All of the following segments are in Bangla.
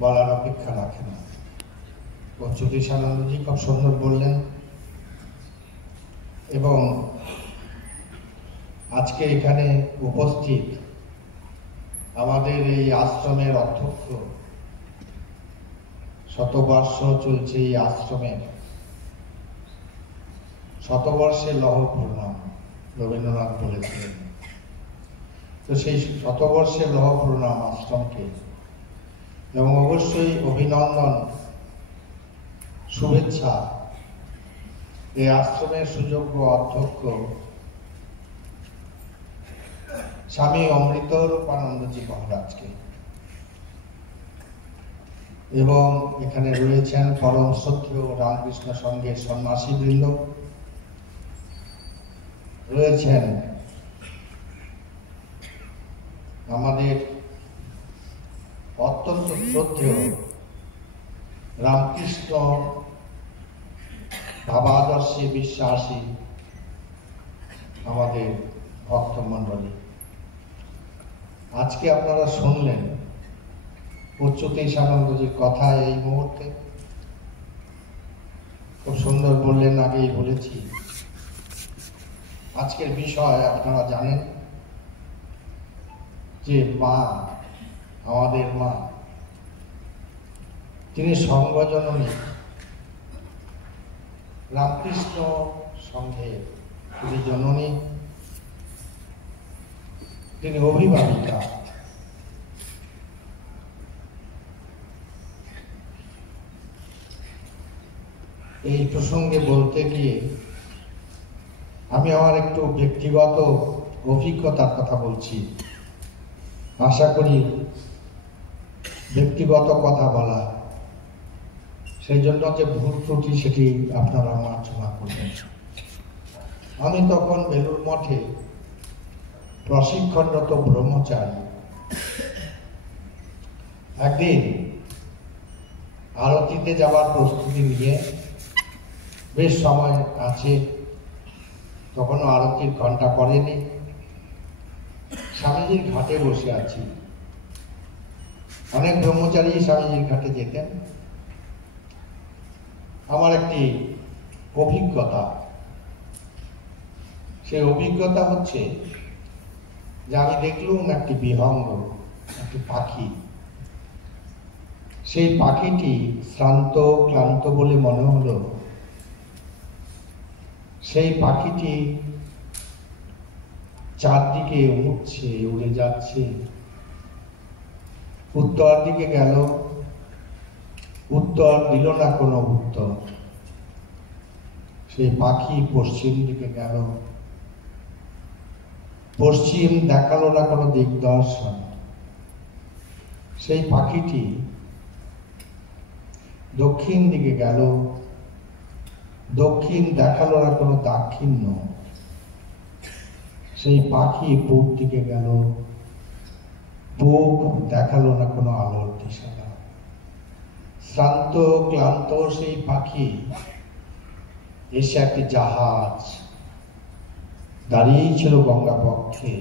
বলার অপেক্ষা রাখে না। অচ্যুতানন্দজি খুব সুন্দর বললেন। এবং আজকে এখানে উপস্থিত আমাদের এই আশ্রমের অধ্যক্ষ, শতবর্ষ চলছে এই আশ্রমের, শতবর্ষে লহ প্রণাম রবীন্দ্রনাথ বলেছিলেন। তো সেই শতবর্ষে লহ প্রণাম আশ্রমকে, এবং অবশ্যই অভিনন্দন, শুভেচ্ছা এই আশ্রমের সুযোগ্য অধ্যক্ষ স্বামী অমৃতরূপানন্দজি মহারাজকে। এবং এখানে রয়েছেন পরম শ্রদ্ধেয় রামকৃষ্ণ সংঘের সন্ন্যাসী বৃন্দ, রয়েছেন আমাদের অত্যন্ত শ্রদ্ধেয় রামকৃষ্ণ ভাবাদর্শে বিশ্বাসী আমাদের ভক্তমণ্ডলী। আজকে আপনারা শুনলেন অচ্যুতানন্দজির কথা। এই মুহূর্তে খুব সুন্দর বললেন, আগেই বলেছি। আজকের বিষয় আপনারা জানেন যে মা, আমাদের মা, তিনি সংঘজননী, রামকৃষ্ণ সংঘের তিনি জননী, তিনি অভিভাবিকা। এই প্রসঙ্গে বলতে গিয়ে আমি আমার একটু ব্যক্তিগত অভিজ্ঞতার কথা বলছি। আশা করি ব্যক্তিগত কথা বলা, সেই জন্য যে ভুল ত্রুটি সেটি আপনারা মার্জনা করবেন। আমি তখন বেলুড় মঠে প্রশিক্ষণরত ব্রহ্মচারী। একদিন আরতিতে যাওয়ার প্রস্তুতি নিয়ে, বেশ সময় আছে, তখনও আরতির ঘন্টা পড়েনি, স্বামীজির ঘাটে বসে আছি। অনেক ব্রহ্মচারী স্বামীজির ঘাটে যেতেন। আমার একটি অভিজ্ঞতা, সেই অভিজ্ঞতা হচ্ছে যে আমি দেখলুম একটি বিহঙ্গ, একটি পাখি। সেই পাখিটি শ্রান্ত ক্লান্ত বলে মনে হলো। সেই পাখিটি চারদিকে উঠছে, উড়ে যাচ্ছে। উত্তর দিকে গেল, উত্তর দিল না কোনো উত্তর। সেই পাখি পশ্চিম দিকে গেল, পশ্চিম দেখালো না কোনো দিগদর্শন। সেই পাখিটি দক্ষিণ দিকে গেল, দক্ষিণ দেখালো না কোনো দাক্ষিণ্য। সেই পাখি পূব দিকে গেল, পূব দেখালো না কোনো আলোর দিশা। শ্রান্ত ক্লান্ত সেই পাখি এসে একটি জাহাজ দাঁড়িয়েই ছিল গঙ্গা পক্ষে,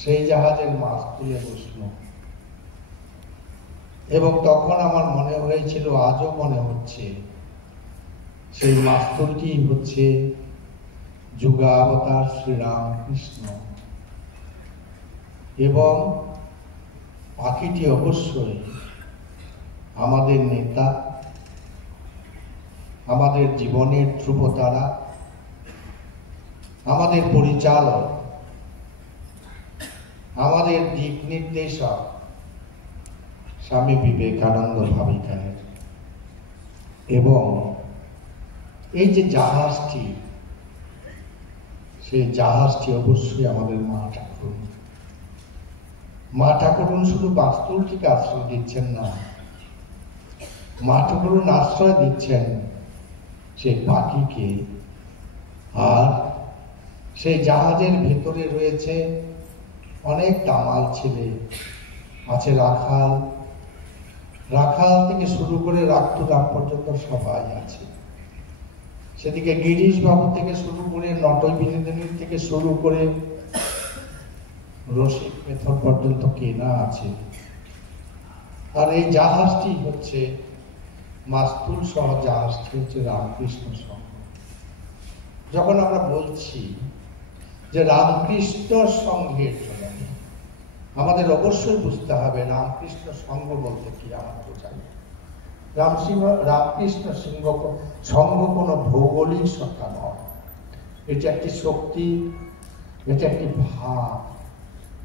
সেই জাহাজের মাছ তুলে বসল। এবং তখন আমার মনে হয়েছিল, আজও মনে হচ্ছে, সেই মাস্তুলটি হচ্ছে যুগাবতার শ্রীরামকৃষ্ণ। এবং পাখিটি অবশ্যই আমাদের নেতা, আমাদের জীবনের ধ্রুবতারা, আমাদের পরিচালক, আমাদের দিক নির্দেশক স্বামী বিবেকানন্দ ভাবিকানের। এবং এই যে জাহাজটি, সেই জাহাজটি অবশ্যই আমাদের মা ঠাকুর। মা ঠাকুরুন শুধু বাস্তুলটিকে আশ্রয় দিচ্ছেন না, মা ঠাকুরুন আশ্রয় দিচ্ছেন সেই পাখিকে। আর সেই জাহাজের ভেতরে রয়েছে অনেক দামাল ছেলে, আছে রাখাল, রাখাল থেকে শুরু করে রাখতুরাম পর্যন্ত সবাই আছে। সেদিকে গিরিশ বাবু থেকে শুরু করে নটই বিনোদিনী থেকে শুরু করে রসিক মেথর পর্যন্ত কেনা আছে। আর এই জাহাজটি হচ্ছে মাস্তুল সহ জাহাজটি হচ্ছে রামকৃষ্ণ সংঘ। যখন আমরা বলছি যে রামকৃষ্ণ সংঘের জন্য, আমাদের অবশ্যই বুঝতে হবে রামকৃষ্ণ সংঘ বলতে কি আমরা বোঝাই। রামকৃষ্ণ সংঘ কোনো ভৌগোলিক সত্তা নয়, এটা একটি শক্তি, এটা একটি ভাব,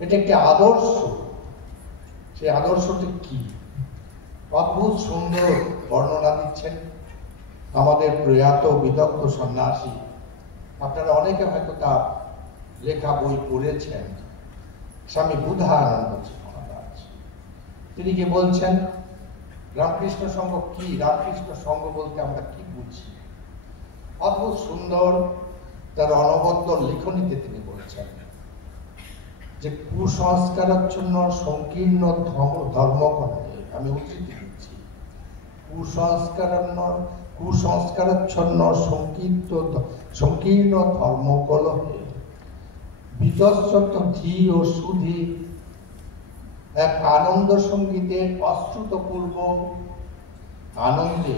এটা একটি আদর্শ। সেই আদর্শটি কি? অদ্ভুত সুন্দর বর্ণনা দিচ্ছেন আমাদের প্রয়াত বিদগ্ধ সন্ন্যাসী। আপনারা অনেকে হয়তো তার লেখা বই পড়েছেন, স্বামী বুধানন্দ মহারাজ। তিনি কি বলছেন রামকৃষ্ণ সংঘ কি, রামকৃষ্ণ সংঘ বলতে আমরা কি বুঝি? অদ্ভুত সুন্দর তার অনবদ্য লিখনীতে তিনি বলছেন যে কুসংস্কারাচ্ছন্ন সংকীর্ণ ধর্মকরণে, আমি উদ্ধৃতি দিচ্ছি, কুসংস্কারাচ্ছন্ন সংকীর্ণ ধর্মকলহে বিতশ্রত ধী ও সুধী এক আনন্দ সঙ্গীতের অশ্রুতপূর্ব আনন্দে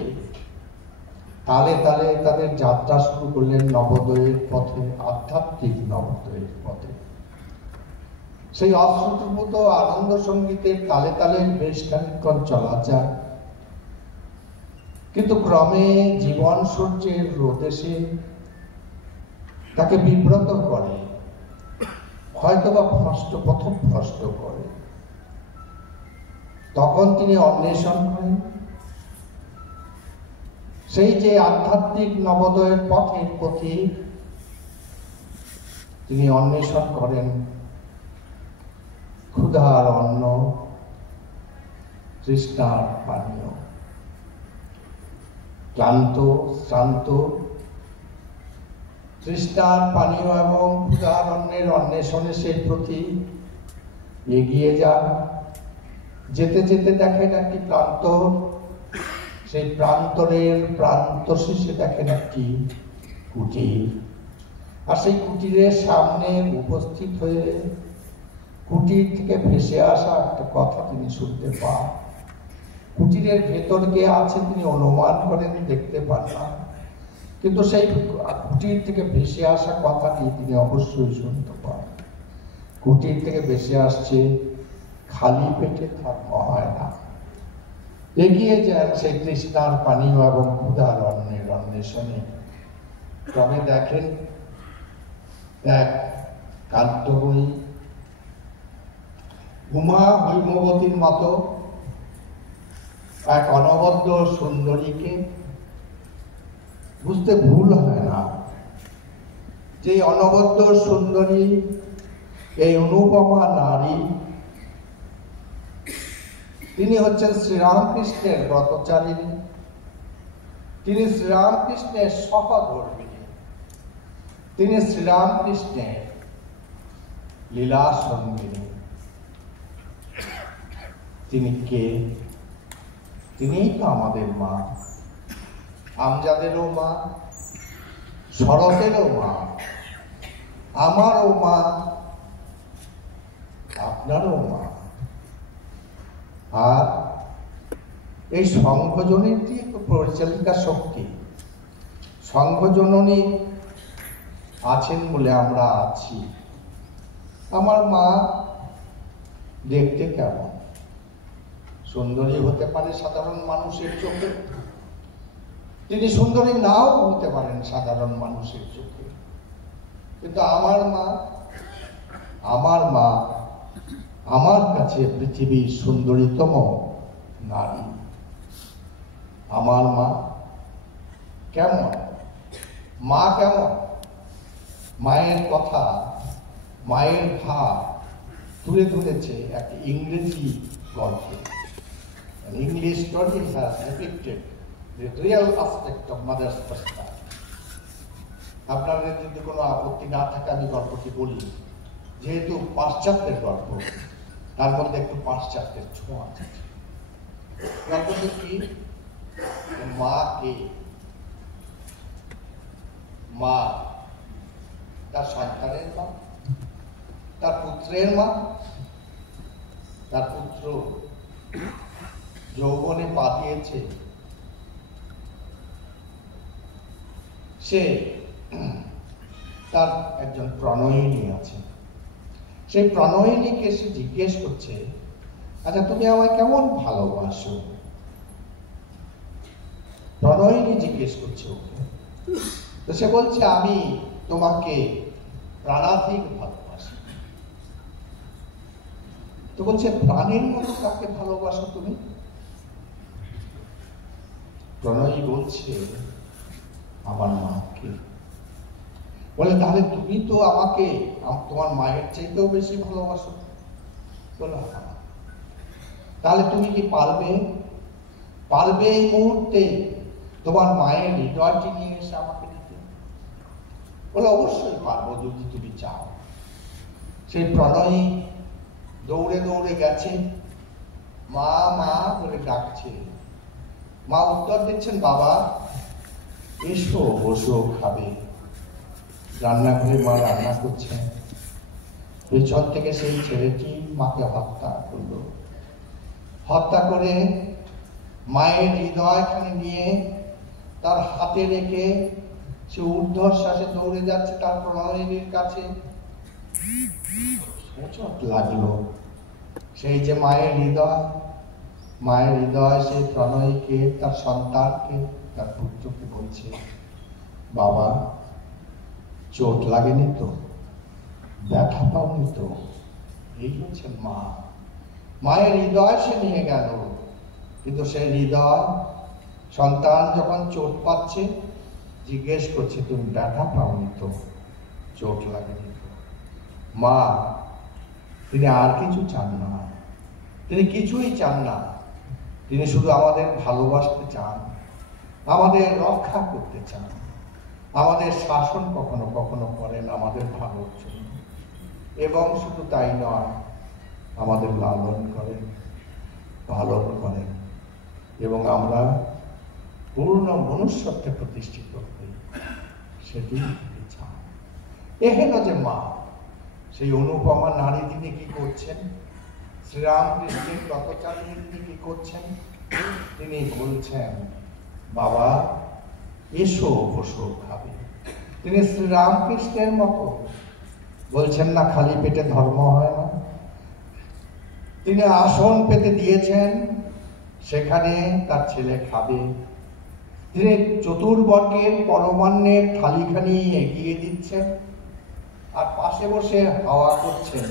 তালে তালে তাদের যাত্রা শুরু করলেন নবোদয়ের পথে, আধ্যাত্মিক নবোদয়ের পথে। সেই অশ্রুতভূত আনন্দ সঙ্গীতের তালে তালে বেশ খানিকক্ষণ চলা যায়, কিন্তু ক্রমে জীবন সূর্যের রোদ এসে তাকে বিব্রত করে, হয়তোবা প্রথম ভ্রষ্ট করে। তখন তিনি অন্বেষণ করেন সেই যে আধ্যাত্মিক নবোদয়ের পথের পথিক, তিনি অন্বেষণ করেন ক্ষুধার অন্ন, তৃষ্ণার পানীয়। ক্লান্ত শ্রান্ত তৃষ্ণার পানীয় এবং ক্ষুধার অন্নের অন্বেষণে সেই প্রতি এগিয়ে যান। যেতে যেতে দেখেন একটি প্রান্তর, সেই প্রান্তরের প্রান্ত শেষে দেখেন একটি কুটির। আর সেই কুটিরের সামনে উপস্থিত হয়ে কুটির থেকে ভেসে আসা একটা কথা তিনি শুনতে পান। কুটিরের ভেতর কে আছে তিনি অনুমান করেন, দেখতে পান না, কিন্তু সেই কুটির থেকে ভেসে আসা কথাটি তিনি অবশ্যই শুনতে পান। কুটির থেকে ভেসে আসছে খালি পেটে ধর্ম হয় না। এগিয়ে যান সেই তৃষ্ণার পানীয় এবং ক্ষুধার অন্নের অন্বেষণে। তবে দেখেন এক কান্ত বই উমা হৈমবতীর মতো এক অনবদ্য সুন্দরীকে। বুঝতে ভুল হয় না যে অনবদ্য সুন্দরী, এই অনুপমা নারী, তিনি হচ্ছেন শ্রীরামকৃষ্ণের ব্রতচারিণী, তিনি শ্রীরামকৃষ্ণের সহধর্মিণী, তিনি শ্রীরামকৃষ্ণের লীলা সঙ্গিনী। তিনি কে? তিনিই তো আমাদের মা, আমজাদেরও মা, শরতেরও মা, আমারও মা, আপনারও মা। আর এই সংঘজনীটি একটু পরিচালিকা শক্তি, সংঘজননী আছেন বলে আমরা আছি। আমার মা দেখতে কেমন? সুন্দরী হতে পারে সাধারণ মানুষের চোখে, তিনি সুন্দরী নাও হতে পারেন সাধারণ মানুষের চোখে, কিন্তু আমার মা আমার কাছে পৃথিবীর সুন্দরীতম নারী। আমার মা কেমন? মা কেমন? মায়ের কথা, মায়ের ভাব তুলে ধরেছে একটা ইংরেজি গল্প। An English story has depicted the real aspect of mother's personality. আপনাদের যদি কোনো আপত্তি না থাকে আমি গল্পটি বলি, যেহেতু পাশ্চাত্যের গল্প, তার মধ্যে একটু পাশ্চাত্যের ছোঁয়া আছে। গল্পটি কি? মা কে? মা তার সন্তানের মা, তার পুত্রের মা, তার পুত্র যৌবনে পা দিয়েছে, সে তার একজন প্রণয়িনী আছে। সেই প্রণয়িনীকে সে জিজ্ঞেস করছে, আচ্ছা তুমি আমায় কেমন ভালোবাসো? প্রণয়িনী জিজ্ঞেস করছে ওকে। তো সে বলছে, আমি তোমাকে প্রাণাধিক ভালোবাসি। তো বলছে, প্রাণের মতো কাকে ভালোবাসো তুমি? প্রণয়ী বলছে, আমার মাকে। বলে, তাহলে তুমি তো আমাকে তোমার মায়ের চাইতেও বেশি ভালোবাসো। বলো, তাহলে তুমি কি পারবে এই মুহূর্তে তোমার মায়ের হৃদয়টি নিয়ে এসে আমাকে দিতে? বলে, অবশ্যই পারবো যদি তুমি চাও। সেই প্রণয়ী দৌড়ে দৌড়ে গেছে, মা মা বলে ডাকছে। মা উত্তর দিচ্ছেন, বাবা এসো, বসো, খাবে। রান্নাঘরে মা রান্না করছেন। পেছন থেকে সেই ছেলেটি মাকে হত্যা করলো। হত্যা করে মায়ের হৃদয়খানে নিয়ে তার হাতে রেখে সে ঊর্ধ্বশ্বাসে দৌড়ে যাচ্ছে তার প্রণয়িনীর কাছে। লাগলো সেই যে মায়ের হৃদয় সেই প্রণয়ীকে, তার সন্তানকে, তার পুত্রকে বলছে, বাবা চোট লাগেনি তো? ব্যথা পাওনি তো? এই হচ্ছেন মা। মায়ের হৃদয় সে নিয়ে গেল, কিন্তু সেই হৃদয় সন্তান যখন চোট পাচ্ছে জিজ্ঞেস করছে, তুমি ব্যথা পাওনি তো? চোট লাগেনি তো? মা তিনি আর কিছু চান না, তিনি কিছুই চান না। তিনি শুধু আমাদের ভালোবাসতে চান, আমাদের রক্ষা করতে চান, আমাদের শাসন কখনো কখনো করেন আমাদের ভালোর জন্য। এবং শুধু তাই নয়, আমাদের লালন করেন, পালন করেন, এবং আমরা পূর্ণ মনুষ্যত্বে প্রতিষ্ঠিত হই, সেটি চান। এহেন যে মা, সেই অনুপমা নারী, তিনি কি করছেন? শ্রীরামকৃষ্ণের পথচারী তিনি কি করছেন? তিনি বলছেন, বাবা এসো, বসো, খাবে। তিনি শ্রীরামকৃষ্ণের মতো বলছেন না খালি পেটে ধর্ম হয় না। তিনি আসন পেতে দিয়েছেন, সেখানে তার ছেলে খাবে। তিনি চতুর্বর্গের পরমান্নের থালিখানি এগিয়ে দিচ্ছেন, আর পাশে বসে হাওয়া করছেন।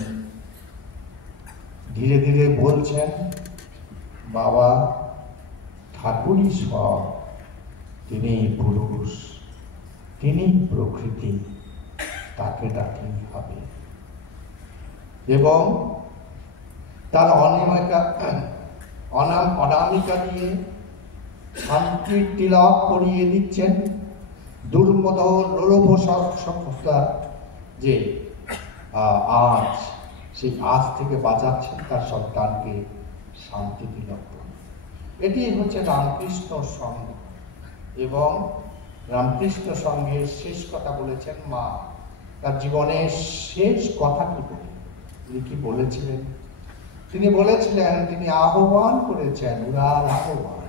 ধীরে ধীরে বলছেন, বাবা ঠাকুরই সব, তিনি পুরুষ, তিনি প্রকৃতি, তাকে ডাকলেই হবে। এবং তার অনামিকা দিয়ে শান্তির তিলক করিয়ে দিচ্ছেন। দুর্মদ লোলভ সভ্যতা যে আজ, সেই আজ থেকে বাঁচাচ্ছেন তার সন্তানকে শান্তি তিলক। এটি হচ্ছে রামকৃষ্ণ সঙ্গ। এবং রামকৃষ্ণ সঙ্গের শেষ কথা বলেছেন মা। তার জীবনের শেষ কথা তিনি কি বলেছিলেন? তিনি বলেছিলেন, তিনি আহ্বান করেছেন, উদার আহ্বান,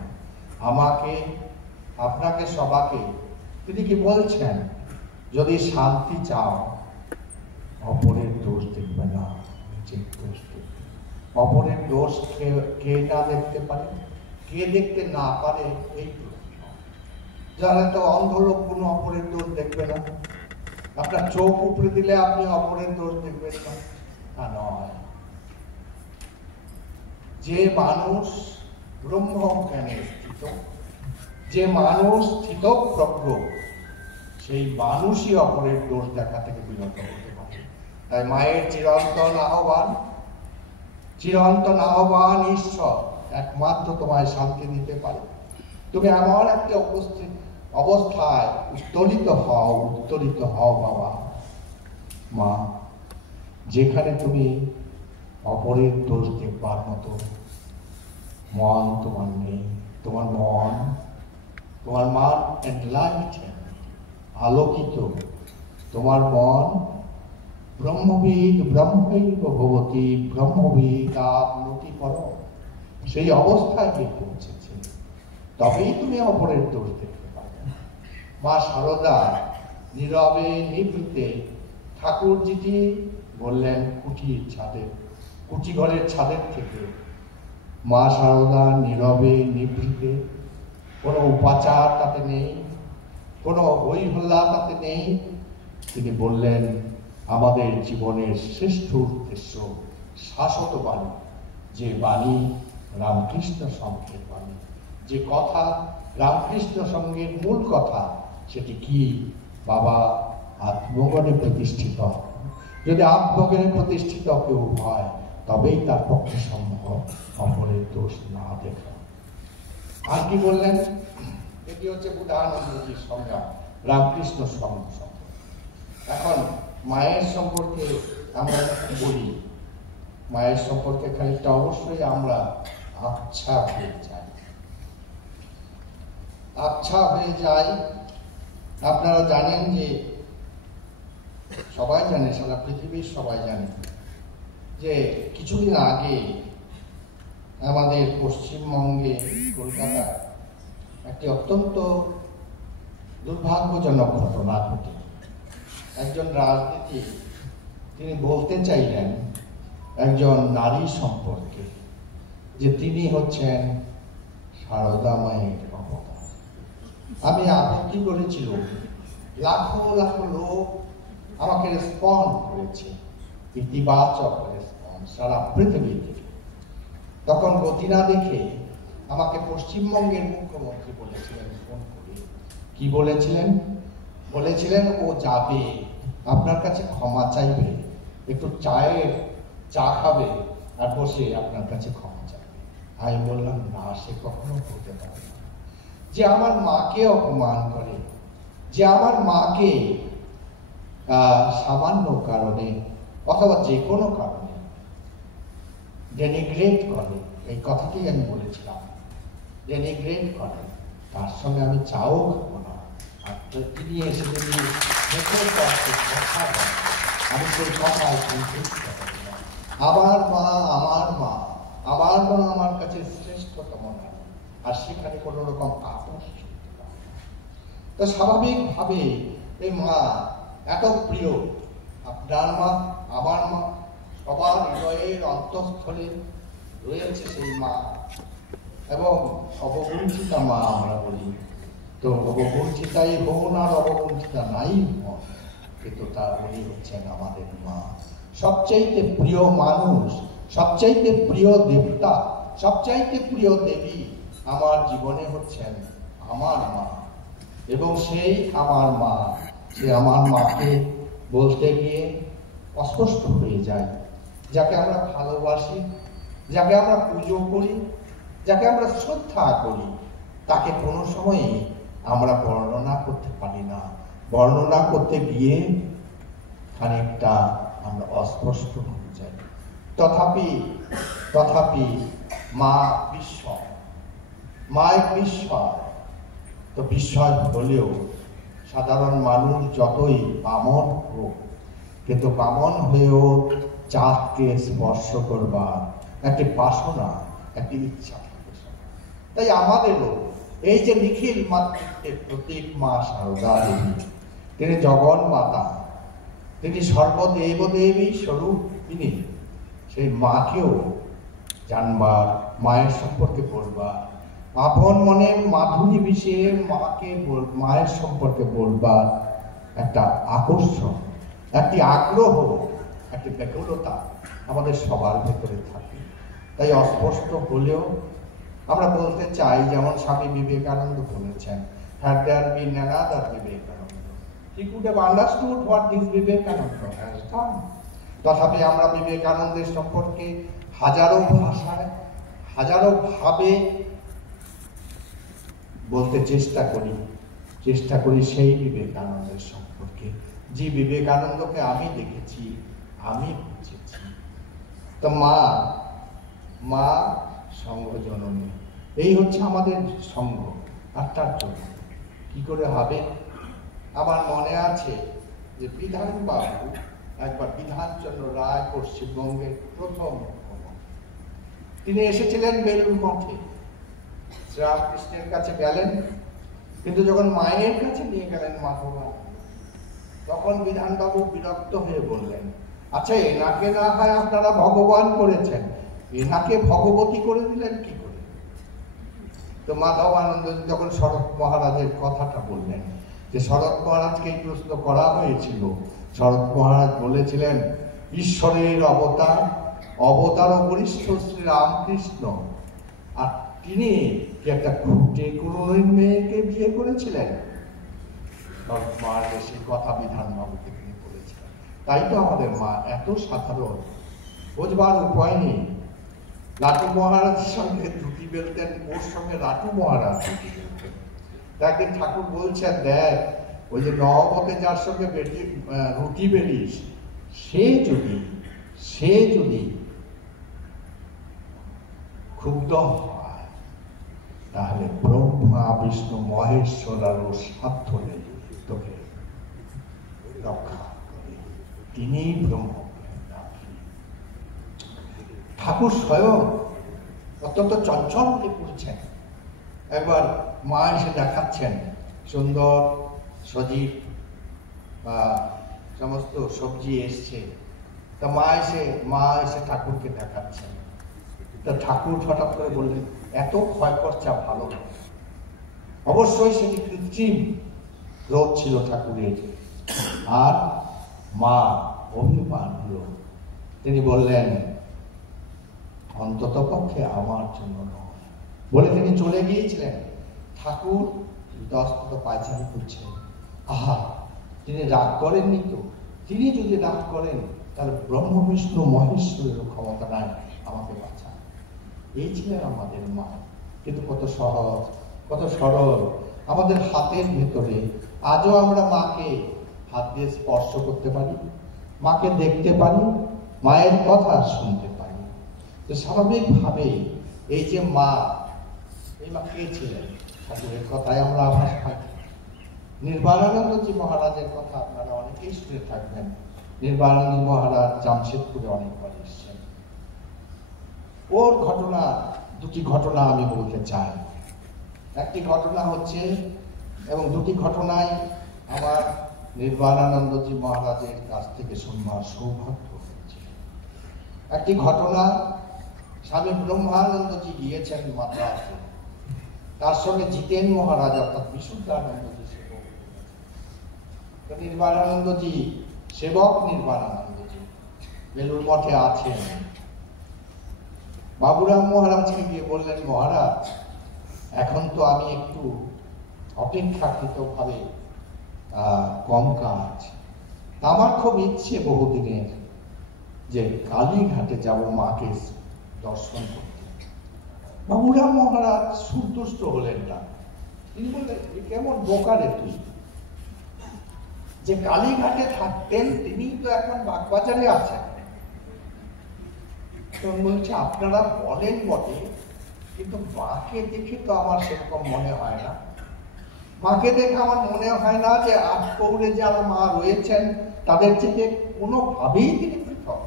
আমাকে, আপনাকে, সবাকে। তিনি কি বলছেন? যদি শান্তি চাও, অপরের দোষ দেখবে না, নিজের দোষ দেখবে। অপরের দোষ কে না দেখতে পারে, কে দেখতে না পারে, এই প্রশ্ন। যারা তো অন্ধ লোক কোনো অপরের দোষ দেখবে না। আপনার চোখ উপরে দিলে আপনি অপরের দোষ দেখবেন না, তা নয়। যে মানুষ ব্রহ্ম জ্ঞানে স্থিত, যে মানুষ স্থিতপ্রজ্ঞ, সেই মানুষই অপরের দোষ দেখা থেকে বিরত হতে পারে। তাই মায়ের চিরন্তন আহ্বান, ঈশ্বর একমাত্র তোমায় শান্তি দিতে পারে। তুমি এমন একটা অবস্থায় উত্তোলিত হও বাবা, মা, যেখানে তুমি অপরের দোষ দেখবার মতো মন তোমার নেই। তোমার মন এনলাইটেড, আলোকিত। তোমার মন ব্রহ্মবিদ, ব্রহ্মৈব ভবতি, ব্রহ্মবিদ আপনতি পরম। সেই অবস্থায় গিয়ে পৌঁছেছে, তবেই তুমি অপরের দোষ দেখতে পাবে। মা সারদা নীরবে নিভৃতে ঠাকুরজিটি বললেন কুটি ঘরের ছাদের থেকে। মা সারদা নীরবে নিভৃতে, কোনো উপাচার তাতে নেই, কোনো হই হল্লা তাতে নেই। তিনি বললেন, আমাদের জীবনের শ্রেষ্ঠ উদ্দেশ্য শাশ্বত বাণী, যে বাণী রামকৃষ্ণ সংঘের বাণী, যে কথা রামকৃষ্ণ সংঘের মূল কথা, সেটি কি? বাবা, আত্মজ্ঞানে প্রতিষ্ঠিত। যদি আত্মজ্ঞানে প্রতিষ্ঠিত কেউ হয়, তবেই তার পক্ষে সম্ভব অপরের দোষ না দেখা। আর কি বললেন? এটি হচ্ছে বুধানন্দজির সংজ্ঞা রামকৃষ্ণ সংঘ। এখন মায়ের সম্পর্কে আমরা বলি, মায়ের সম্পর্কে খানিকটা অবশ্যই আমরা আচ্ছা হয়ে যাই। আপনারা জানেন যে, সবাই জানে, সারা পৃথিবীর সবাই জানে যে কিছুদিন আগে আমাদের পশ্চিমবঙ্গে কলকাতায় একটি অত্যন্ত দুর্ভাগ্যজনক ঘটনা ঘটে। একজন রাজনীতি তিনি বলতে চাইলেন একজন নারী সম্পর্কে যে তিনি হচ্ছেন সারদা মায়ের অবতার। আমি আপত্তি করেছিলাম, লাখো লাখো লোক আমাকে রেসপন্ড করেছে, ইতিবাচক রেসপন্স সারা পৃথিবী থেকে। তখন গতি না দেখে আমাকে পশ্চিমবঙ্গের মুখ্যমন্ত্রী বলেছিলেন ফোন করে, কি বলেছিলেন? বলেছিলেন ও যাবে, আপনার কাছে ক্ষমা চাইবে, একটু চা খাবে আর বসে আপনার কাছে ক্ষমা চাইবে। আমি বললাম, না, সে কখনো হতে পারে না। যে আমার মাকে অপমান করে, যে আমার মাকে সামান্য কারণে অথবা যে কোনো কারণে ডেনিগ্রেট করে, এই কথাটি আমি বলেছিলাম, ডেনিগ্রেট করে, তার সঙ্গে আমি চাও খাবো না। আর তিনি এসে যদি আমি সেই কথায় আমার মা আমার কাছে শ্রেষ্ঠতম নারী, আর সেখানে কোনো রকম আপোষ চলতে পারে না। তো স্বাভাবিকভাবে এই মা এত প্রিয়, আপনার মা, আমার মা, সবার হৃদয়ের অন্তঃস্থলে রয়েছে সেই মা, এবং অবগুণ্ঠিতা মা আমরা বলি। তো অবগুণ্ঠিতাই হন আর অবগুণ্ঠিতা নাই হন, কিন্তু তার উনি হচ্ছেন আমাদের মা। সবচাইতে প্রিয় মানুষ, সবচাইতে প্রিয় দেবতা, সবচাইতে প্রিয় দেবী আমার জীবনে হচ্ছেন আমার মা। এবং সেই আমার মা, সে আমার মাকে বলতে গিয়ে অস্পষ্ট হয়ে যায়। যাকে আমরা ভালোবাসি, যাকে আমরা পুজো করি, যাকে আমরা শ্রদ্ধা করি, তাকে কোনো সময়ই আমরা বর্ণনা করতে পারি না। বর্ণনা করতে গিয়ে খানিকটা আমরা অস্পষ্ট হয়ে যাই। তথাপি মা বিস্ময়, মায়ের বিস্ময়। তো বিস্ময় হলেও সাধারণ মানুষ যতই বামন হোক, কিন্তু বামন হয়েও চাঁদকে স্পর্শ করবার একটি বাসনা, একটি ইচ্ছা থাকে। তাই আমাদেরও এই যে নিখিল মাতৃত্বের প্রতীক মা সারদা দেবী, তিনি জগন মাতা, তিনি সর্বদেব দেবী স্বরূপ, তিনি সেই মাকেও জানবার, মায়ের সম্পর্কে বলবার, আপন মনের মাধুরী বিষয়ে মায়ের সম্পর্কে বলবার একটা আকর্ষণ, একটি আগ্রহ, একটি ব্যাকুলতা আমাদের সবার ভেতরে থাকে। তাই অস্পষ্ট হলেও আমরা বলতে চাই, যেমন স্বামী বিবেকানন্দ বলেছেন, had there been another Vivekananda, he could have understood what this Vivekananda has done. তথাপি আমরা বিবেকানন্দের সম্পর্কে হাজারো ভাষায়, হাজারো ভাবে বলতে চেষ্টা করি সেই বিবেকানন্দের সম্পর্কে, যে বিবেকানন্দকে আমি দেখেছি, আমি বুঝেছি। তো মা সংঘ জননী, এই হচ্ছে আমাদের সংঘ। আর তার জন্য কি করে হবে? আমার মনে আছে যে বিধানবাবু একবার বিধানচন্দ্র রায় পশ্চিমবঙ্গের প্রথম মুখ্যমন্ত্রী, তিনি এসেছিলেন বেলুর মঠে, শ্রীরামকৃষ্ণের কাছে গেলেন, কিন্তু যখন মায়ের কাছে নিয়ে গেলেন মাধবানন্দ, তখন বিধানবাবু বিরক্ত হয়ে বললেন, আচ্ছা এনাকে না হয় আপনারা ভগবান করেছেন, এনাকে ভগবতী করে দিলেন কি করে? তো মাধবানন্দ যখন শরৎ মহারাজের কথাটা বললেন, যে শরৎ মহারাজকে এই প্রশ্ন করা হয়েছিল, শরৎ মহারাজ বলেছিলেন ঈশ্বরের অবতার, অবতার বরিষ্ঠ শ্রী রামকৃষ্ণ, আর তিনি কি একটা খুঁটে কুড়ুনির মেয়েকে বিয়ে করেছিলেন? শরৎ মহারাজের সেই কথা বিধানবাবুকে তিনি বলেছিলেন। তাই তো আমাদের মা এত সাধারণ, বোঝবার উপায় নেই। লাটু মহারাজের সঙ্গে ধুতি বেলতেন, ওর সঙ্গে লাটু মহারাজ ধুতি বেলতেন। একদিন ঠাকুর বলছেন, দেখ ওই যে নহবতে যার সঙ্গে রুটি বেলিস, সে যদি ক্ষুব্ধ হয়, তাহলে ব্রহ্মা বিষ্ণু মহেশ্বর আর সাধ্য নেই তোকে রক্ষা করে, তিনি ব্রহ্ম। ঠাকুর স্বয়ং অত্যন্ত চঞ্চল হয়ে পড়ছেন। একবার মা এসে দেখাচ্ছেন সুন্দর সজীব বা সমস্ত সবজি এসছে, তা মা এসে ঠাকুরকে দেখাচ্ছেন। তা ঠাকুর হঠাৎ করে বললেন, এত ভয় করছে ভালো। অবশ্যই সেটি কৃত্রিম রোগ ছিল ঠাকুরের, আর মা অভিমান হল। তিনি বললেন, অন্তত পক্ষে আমার জন্য নয়, বলে তিনি চলে গিয়েছিলেন। ঠাকুর দস্তত পায়চারি করছেন। আহা, তিনি রাগ করেননি তো? তিনি যদি রাগ করেন, তাহলে ব্রহ্ম বিষ্ণু মহেশ্বরের ক্ষমতা নাই আমাকে বাঁচা। এই ছিলেন আমাদের মা। কিন্তু কত সহজ, কত সরল আমাদের হাতের ভেতরে। আজও আমরা মাকে হাত দিয়ে স্পর্শ করতে পারি, মাকে দেখতে পারি, মায়ের কথা শুনতে পারি। তো স্বাভাবিকভাবেই এই যে মা, এই মা কে ছিলেন? ঠাকুরের কথায় আমরা আভাস পাই। নির্বাণানন্দজি মহারাজের কথা আপনারা অনেকেই শুনে থাকবেন। নির্বাণানন্দ মহারাজ জামশেদপুরে অনেকবার এসেছেন। ওর ঘটনা, দুটি ঘটনা আমি বলতে চাই। একটি ঘটনা হচ্ছে, এবং দুটি ঘটনায় আমার নির্বাণানন্দজি মহারাজের কাছ থেকে শুনবার সৌভাগ্য হয়েছে। একটি ঘটনা, স্বামী ব্রহ্মানন্দজি গিয়েছেন মাদ্রাসে, তার সঙ্গে জিতেন মহারাজ অর্থাৎ বিশুদ্ধানন্দজি সেবক। নির্বাণানন্দজি সেবক, নির্বাণানন্দজি বেলুর মঠে আছেন। বাবুরাম মহারাজকে গিয়ে বললেন, মহারাজ এখন তো আমি একটু অপেক্ষাকৃত ভাবে কম কাজ, আমার খুব ইচ্ছে বহুদিনের যে কালীঘাটে যাব মাকে দর্শন করতে। বাবুরাম মহারাজ সন্তুষ্ট হলেন না। তিনি বললেন, কেমন বোকারে তুই, যে কালীঘাটে থাকতেন তিনি তো এখন বাগবাজারে আছেন। বলছে, আপনারা বলেন বটে, কিন্তু মাকে দেখে তো আমার সেরকম মনে হয় না। মাকে দেখে আমার মনে হয় না যে আটপৌরে যারা মা রয়েছেন তাদের থেকে কোনোভাবেই তিনি পৃথক।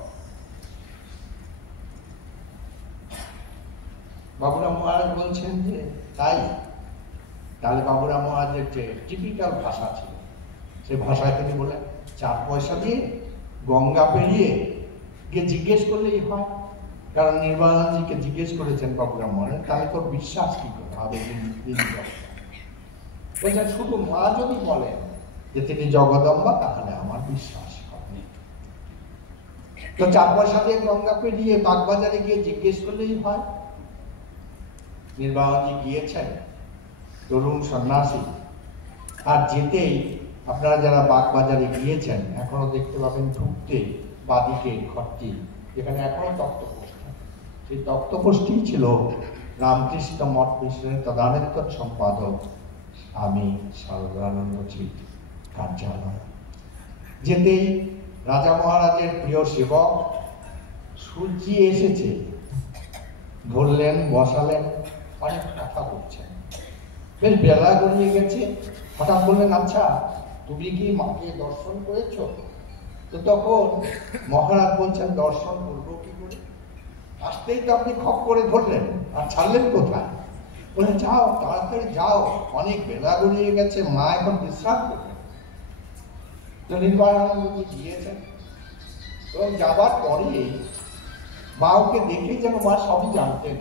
বাবুরাম মহারাজ বলছেন যে তাই? তাহলে বাবুরাম মহারাজের যে টিপিক্যাল ভাষা ছিল, সেই ভাষায় তিনি বলেন, 4 পয়সা দিয়ে গঙ্গা পেরিয়ে গিয়ে জিজ্ঞেস করলেই হয়। কারণ নির্বাণানন্দজিকে জিজ্ঞেস করেছেন বাবুরাম মহারাজ, তাহলে তোর বিশ্বাস কি করে হবে? বলছেন, শুধু মা যদি বলেন যে তিনি জগদম্বা, তাহলে আমার বিশ্বাস হবে। তো 4 পয়সা দিয়ে গঙ্গা পেরিয়ে বাগবাজারে গিয়ে জিজ্ঞেস করলেই হয়। নির্বাণানন্দজি গিয়েছেন, তরুণ সন্ন্যাসী, আর যেতেই আপনারা যারা বাগবাজারে গিয়েছেন এখনো দেখতে পাবেন ঢুকতে বাদিকে ঘরটি, যেখানে এখনো তক্তপোষ, সেই তক্তপোষটি ছিল রামকৃষ্ণ মঠ মিশনের তদানীন্তন সম্পাদক স্বামী শারদানন্দজির কার্যালয়। যেতেই রাজা মহারাজের প্রিয় সেবক সূর্যি এসেছে, ধরলেন, বসালেন, অনেক কথা বলছেন। বেশ বেলা গড়িয়ে গেছে, হঠাৎ বললেন, আচ্ছা তুমি কি মাকে দর্শন করেছ? তো তখন মহারাজ বলছেন, দর্শন করবো কি করে? আসতেই তো আপনি খপ করে ধরলেন, আর ছাড়লেন কোথায়? বলে যাও, তাড়াতাড়ি যাও, অনেক বেলা গড়িয়ে গেছে, মা এখন বিশ্রাম করবেন। তো নির্বাণানন্দজি গিয়েছেন, এবং যাবার পরে মা ওকে দেখে যেন মা সবই জানতেন।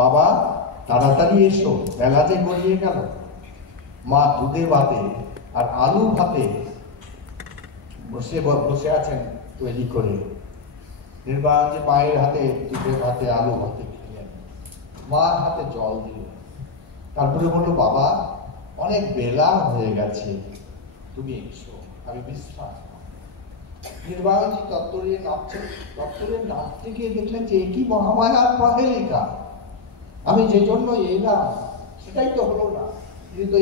বাবা তাড়াতাড়ি এসো, বেলা যে গড়িয়ে গেল। মা দুধে ভাতে আর আলু ভাতে বসে আছেন তৈরি করে। নির্বাণানন্দজি মায়ের হাতে দুধে ভাতে আলু ভাতে খেলেন, মার হাতে জল দিলেন, তারপরে বললো বাবা অনেক বেলা হয়ে গেছে, তুমি এসো, আমি বিশ্রাম। নির্বাণানন্দজি তত্ত্বরে নাচছেন, তত্ত্বরে নাচতে গিয়ে দেখলেন যে একই মহামায়ার প্রহেলিকা, আমি যে জন্য এলাম সেটাই তো হলো না। তিনি তো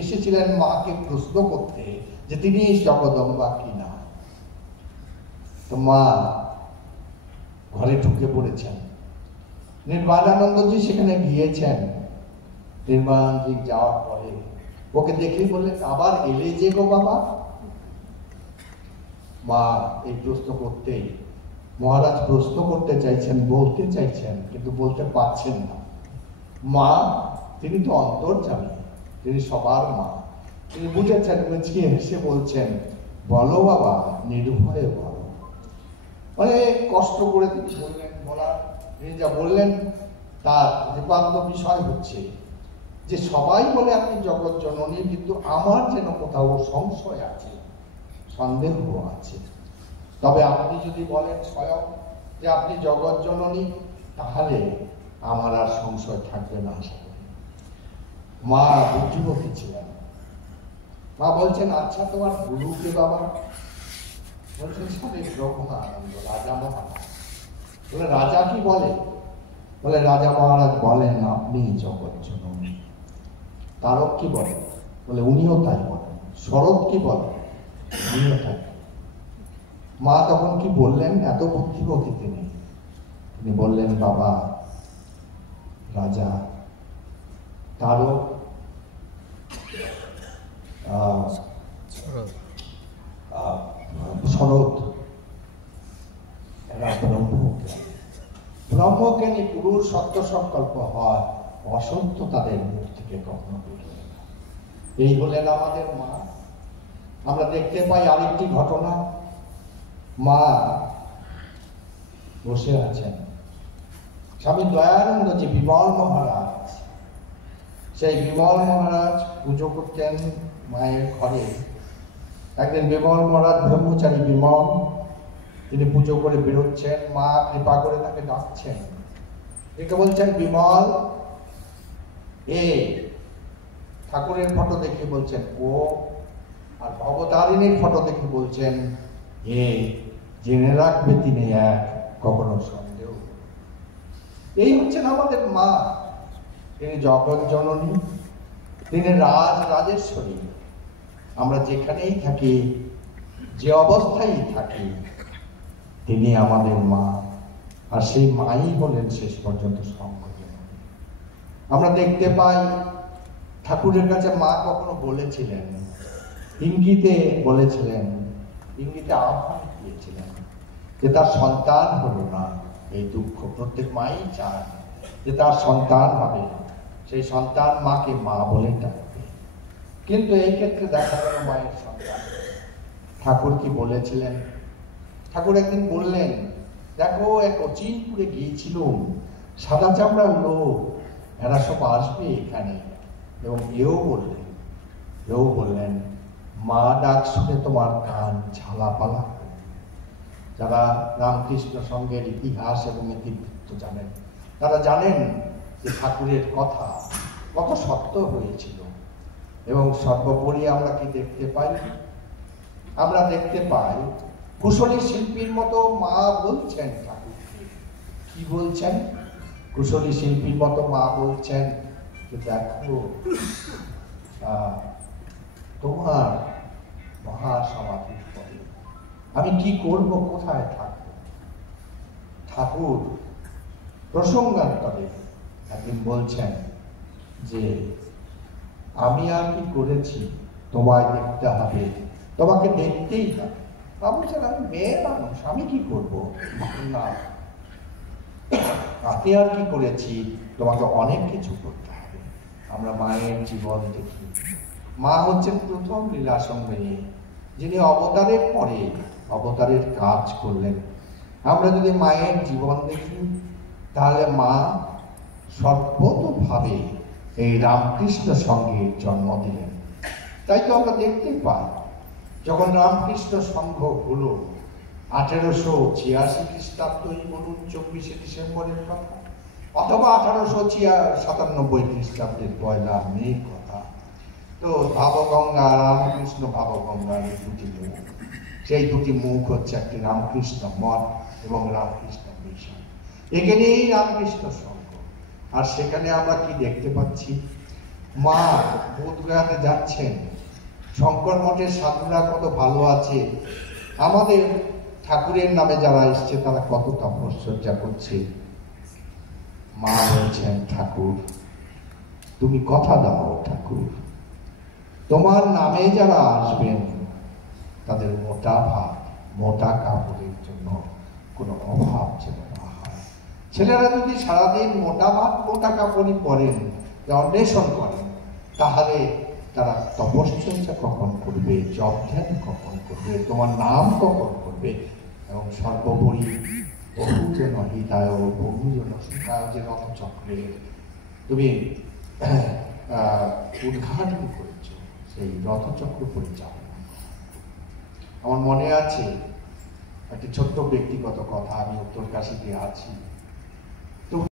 এসেছিলেন মাকে প্রশ্ন করতে যে তিনি জগদম্বা কিনা। তো মা ঘরে ঢুকে পড়েছেন, নির্বাণানন্দজি সেখানে গিয়েছেন। নির্বাণানন্দজি যাওয়ার পরে ওকে দেখেই বললেন আবার এলে যে গো বাবা। মা এই প্রশ্ন করতেই মহারাজ প্রশ্ন করতে চাইছেন, বলতে চাইছেন, কিন্তু বলতে পারছেন না। মা তিনি তো অন্তর্যামী, তিনি সবার মা, তিনি বুঝেছেন, মুচকি হেসে বলছেন বলো বাবা, নির্ভয়ে বলো। অনেক কষ্ট করে তিনি বললেন, তিনি যা বললেন তার বিপাদ্য বিষয় হচ্ছে যে সবাই বলে আপনি জগৎ জননী, কিন্তু আমার যেন কোথাও সংশয় আছে, সন্দেহ আছে। তবে আপনি যদি বলেন স্বয়ং যে আপনি জগৎ জননী, তাহলে আমার আর সংশয় থাকবে না। আশা করি মা বুদ্ধিমতী ছিলেন। মা বলছেন আচ্ছা তোমার গুরু কে বাবা? বলছেন স্বামী ব্রহ্মানন্দ, রাজা মহারাজ। বলে রাজা কি বলে? বলে রাজা মহারাজ বলেন আপনি জগৎ জননী। তারক কি বলে? বলে উনিও তাই বলেন। শরৎ কি বলে? উনিও তাই। মা তখন কি বললেন? এত বুদ্ধিমতী তিনি বললেন বাবা রাজা, তারক শরৎ এরা ব্রহ্মজ্ঞানী পুরুষ সত্য সংকল্প হয়, অসত্য তাদের মুখ থেকে কখনো বেরোয় না। এই হলেন আমাদের মা। আমরা দেখতে পাই আরেকটি ঘটনা, মা বসে আছেন, স্বামী দয়ানন্দ যে বিমল মহারাজ, সেই বিমল মহারাজ পুজো করতেন মায়ের ঘরে। একদিন বিমল মহারাজ ব্রহ্মচারী বিমল, তিনি পুজো করে বেরোচ্ছেন, মা কৃপা করে তাকে ডাকছেন, একে বলছেন বিমল। এ ঠাকুরের ফটো দেখে বলছেন ও, আর ভবতারিণীর ফটো দেখে বলছেন এ। জেনে রাখবে তিনি এক, কখনো সন্দেহ। এই হচ্ছেন আমাদের মা। তিনি জগৎ জননী, তিনি রাজেশ্বরী। আমরা যেখানেই থাকি, যে অবস্থায় থাকি, তিনি আমাদের মা। আর সেই মাই হলেন শেষ পর্যন্ত সংকটে। আমরা দেখতে পাই ঠাকুরের কাছে মা কখনো বলেছিলেন, ইঙ্গিতে বলেছিলেন, ইঙ্গিতে আহ্বান দিয়েছিলেন যে তার সন্তান হলো না, এই দুঃখ প্রত্যেক মাই চান যে তার সন্তান হবে, সেই সন্তান মাকে মা বলে ডাকবে। কিন্তু এই ক্ষেত্রে দেখা গেল মায়ের সন্তান। ঠাকুর কি বলেছিলেন? ঠাকুর একদিন বললেন, দেখো এক অচিনপুরে গিয়েছিলুম, সাদা চামড়ার লোক, এরা সব আসবে এখানে। এবং এও বললেন মা ডাক শুনে তোমার কান ঝালাপালা। যারা রামকৃষ্ণ সঙ্গের ইতিহাস এবং ইতিবৃত্ত জানেন, তারা জানেন যে ঠাকুরের কথা কত সত্য হয়েছিল। এবং সর্বোপরি আমরা কি দেখতে পাই? আমরা দেখতে পাই কুশলী শিল্পীর মতো মা বলছেন ঠাকুরকে। কি বলছেন? কুশলী শিল্পীর মতো মা বলছেন যে দেখো তোমার মহাসমাধির পরে আমি কি করব, কোথায় থাকবো? ঠাকুর প্রসঙ্গান্তরে একদিন বলছেন যে আমি আর কি করেছি, তোমায় দেখতে হবে, তোমাকে দেখতেই হবে। বলছেন আমি মেয়ে মানুষ, আমি কি করবো? না, আমি আর কি করেছি, তোমাকে অনেক কিছু করতে হবে। আমরা মায়ের জীবন দেখি, মা হচ্ছেন প্রথম লীলা সঙ্গিনী, যিনি অবতারের পরে অবতারের কাজ করলেন। আমরা যদি মায়ের জীবন দেখি, তাহলে মা সর্বতোভাবে এই রামকৃষ্ণ সংঘের জন্ম দিলেন। তাই তো আমরা দেখতে পাই, যখন রামকৃষ্ণ সংঘ হলো 1886 খ্রিস্টাব্দই বলুন, 24শে ডিসেম্বরের কথা, অথবা 1897 খ্রিস্টাব্দের 1 মে কথা, তো ভাবগঙ্গা, রামকৃষ্ণ ভাবগঙ্গার দুটি মুখ, সেই দুটি মুখ হচ্ছে একটি রামকৃষ্ণ মঠ এবং রামকৃষ্ণ মিশন। এখানেই রামকৃষ্ণ সংঘ। আর সেখানে আমরা কি দেখতে পাচ্ছি, মা বোধগয়াতে যাচ্ছেন, শঙ্কর মঠের সাধুরা কত ভালো আছে, আমাদের ঠাকুরের নামে যারা এসছে তারা কত তপস্যা করছে। মা বলছেন, ঠাকুর তুমি কথা দাও, ঠাকুর তোমার নামে যারা আসবেন তাদের মোটা ভাত, মোটা কাপড়ের জন্য কোনো অভাব যেন না হয়। ছেলেরা যদি সারাদিন মোটা ভাত মোটা কাপড়ই পরেন, অন্বেষণ করেন, তাহলে তারা তপশ্চর্যা কখন করবে, জপ ধ্যান কখন করবে, তোমার নাম কখন করবে, এবং সর্বোপরি বহুজন হিতায় বহুজন সুখায় যে রথচক্রে তুমি উদ্ঘাটন করেছ, সেই রথচক্র পরিচালনা। আমার মনে আছে একটি ছোট্ট ব্যক্তিগত কথা, আমি উত্তরকাশীতে আছি,